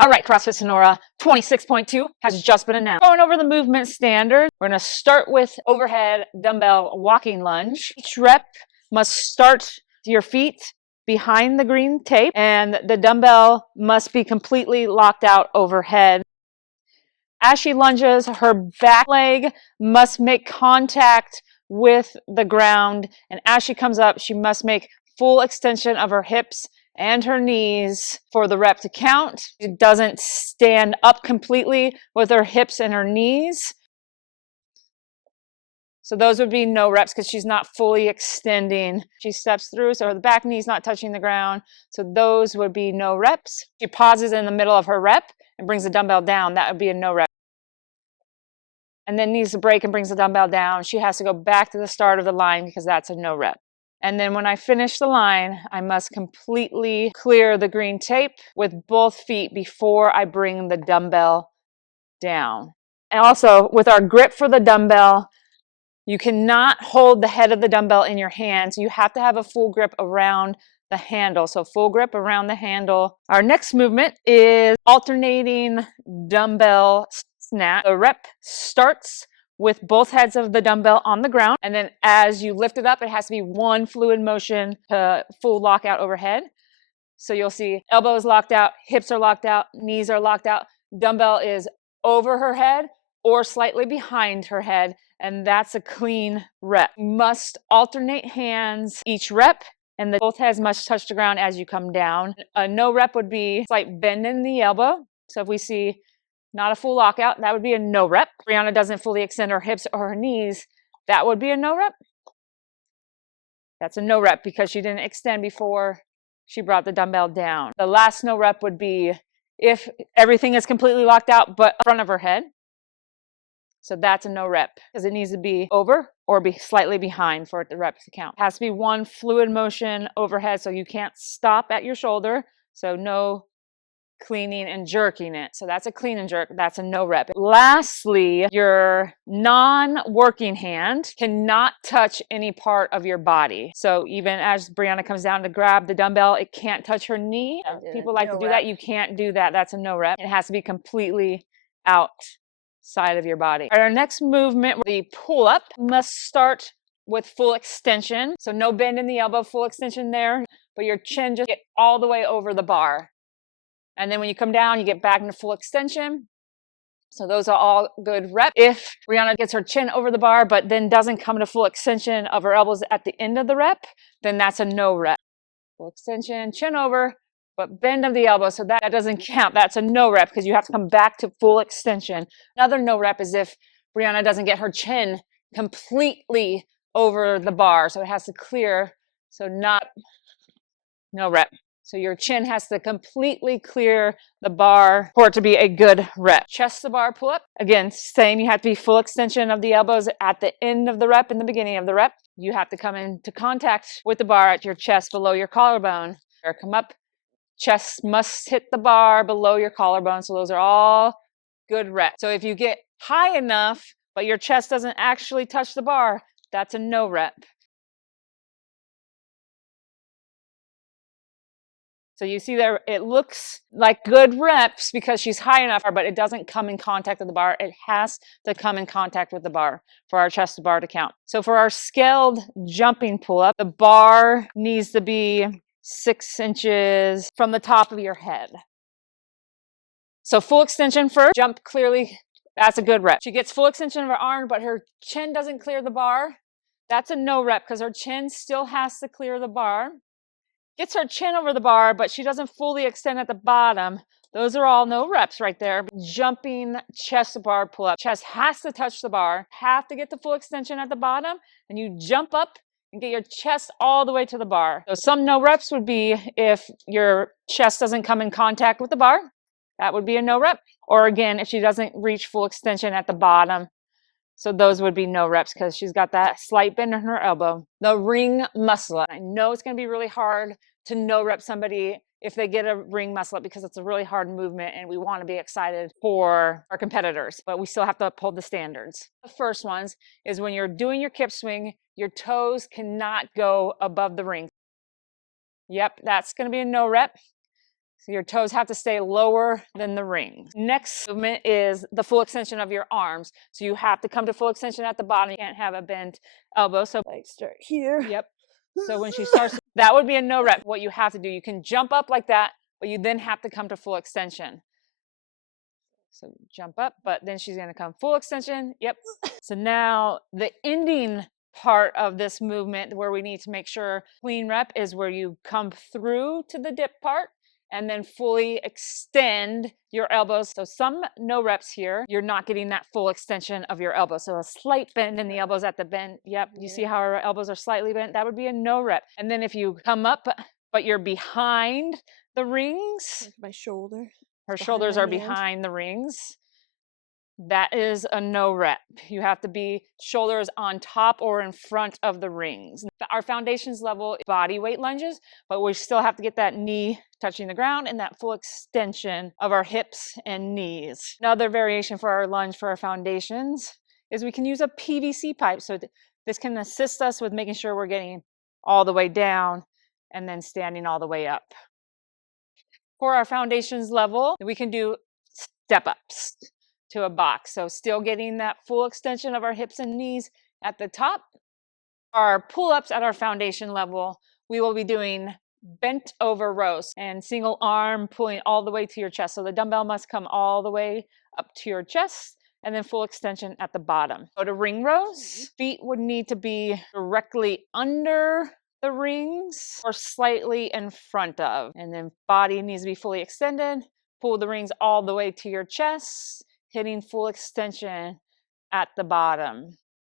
All right, CrossFit Sonora 26.2 has just been announced. Going over the movement standard, we're going to start with overhead dumbbell walking lunge. Each rep must start to your feet behind the green tape, and the dumbbell must be completely locked out overhead. As she lunges, her back leg must make contact with the ground, and as she comes up, she must make full extension of her hips and her knees for the rep to count. She doesn't stand up completely with her hips and her knees. So those would be no reps because she's not fully extending. She steps through, so her back knee's not touching the ground. So those would be no reps. She pauses in the middle of her rep and brings the dumbbell down. That would be a no rep. And then needs to break and brings the dumbbell down. She has to go back to the start of the line because that's a no rep. And then when I finish the line, I must completely clear the green tape with both feet before I bring the dumbbell down. And also, with our grip for the dumbbell, you cannot hold the head of the dumbbell in your hands. You have to have a full grip around the handle. So full grip around the handle. Our next movement is alternating dumbbell snatch. The rep starts with both heads of the dumbbell on the ground, and then as you lift it up, it has to be one fluid motion to full lockout overhead. So you'll see elbows locked out, hips are locked out, knees are locked out, dumbbell is over her head or slightly behind her head, and that's a clean rep. You must alternate hands each rep, and both heads must touch the ground as you come down. A no rep would be slight bend in the elbow. So if we see not a full lockout, that would be a no rep. Brianna doesn't fully extend her hips or her knees, that would be a no rep. That's a no rep because she didn't extend before she brought the dumbbell down. The last no rep would be if everything is completely locked out but in front of her head. So that's a no rep because it needs to be over or be slightly behind for the reps to count. It has to be one fluid motion overhead, so you can't stop at your shoulder. So no cleaning and jerking it. So that's a clean and jerk. That's a no rep. Lastly, your non-working hand cannot touch any part of your body. So even as Brianna comes down to grab the dumbbell, it can't touch her knee. People like to do that. You can't do that. That's a no rep. It has to be completely outside of your body. Our next movement, the pull-up, must start with full extension. So no bend in the elbow, full extension there, but your chin just get all the way over the bar. And then when you come down, you get back into full extension. So those are all good reps. If Brianna gets her chin over the bar, but then doesn't come to full extension of her elbows at the end of the rep, then that's a no rep. Full extension, chin over, but bend of the elbow. So that doesn't count. That's a no rep because you have to come back to full extension. Another no rep is if Brianna doesn't get her chin completely over the bar. So it has to clear. So no rep. So your chin has to completely clear the bar for it to be a good rep. Chest to bar pull up. Again, same. You have to be full extension of the elbows at the end of the rep and the beginning of the rep. You have to come into contact with the bar at your chest below your collarbone. Or come up. Chest must hit the bar below your collarbone. So those are all good reps. So if you get high enough, but your chest doesn't actually touch the bar, that's a no rep. So you see there, it looks like good reps because she's high enough, but it doesn't come in contact with the bar. It has to come in contact with the bar for our chest to bar to count. So for our scaled jumping pull-up, the bar needs to be 6 inches from the top of your head. So full extension first, jump clearly, that's a good rep. She gets full extension of her arm, but her chin doesn't clear the bar. That's a no rep because her chin still has to clear the bar. Gets her chin over the bar, but she doesn't fully extend at the bottom. Those are all no reps right there. Jumping chest to bar pull up. Chest has to touch the bar, have to get the full extension at the bottom, and you jump up and get your chest all the way to the bar. So some no reps would be if your chest doesn't come in contact with the bar. That would be a no rep. Or again, if she doesn't reach full extension at the bottom. So those would be no reps because she's got that slight bend in her elbow. The ring muscle up. I know it's going to be really hard to no rep somebody if they get a ring muscle up because it's a really hard movement and we want to be excited for our competitors, but we still have to uphold the standards. The first ones is when you're doing your kip swing, your toes cannot go above the ring. Yep, that's going to be a no rep. So your toes have to stay lower than the rings. Next movement is the full extension of your arms. So you have to come to full extension at the bottom. You can't have a bent elbow. So Like start here. yep. So when she starts, that would be a no rep. What you have to do, you can jump up like that, but you then have to come to full extension. So jump up, but then she's going to come full extension. Yep. So now the ending part of this movement where we need to make sure clean rep is where you come through to the dip part and then fully extend your elbows. So some no reps here, you're not getting that full extension of your elbow. So a slight bend in the elbows at the bend. Yep. You see how our elbows are slightly bent? That would be a no rep. And then if you come up, but you're behind the rings, My shoulder. her behind shoulders my are hand. behind the rings, that is a no rep. You have to be shoulders on top or in front of the rings. Our foundations level body weight lunges, but we still have to get that knee touching the ground and that full extension of our hips and knees. Another variation for our lunge for our foundations is we can use a PVC pipe. So this can assist us with making sure we're getting all the way down and then standing all the way up. For our foundations level, we can do step ups to a box. So still getting that full extension of our hips and knees at the top. Our pull-ups at our foundation level, we will be doing bent over rows and single arm pulling all the way to your chest. So the dumbbell must come all the way up to your chest and then full extension at the bottom. Go to ring rows. Feet would need to be directly under the rings or slightly in front of. And then body needs to be fully extended. Pull the rings all the way to your chest, hitting full extension at the bottom.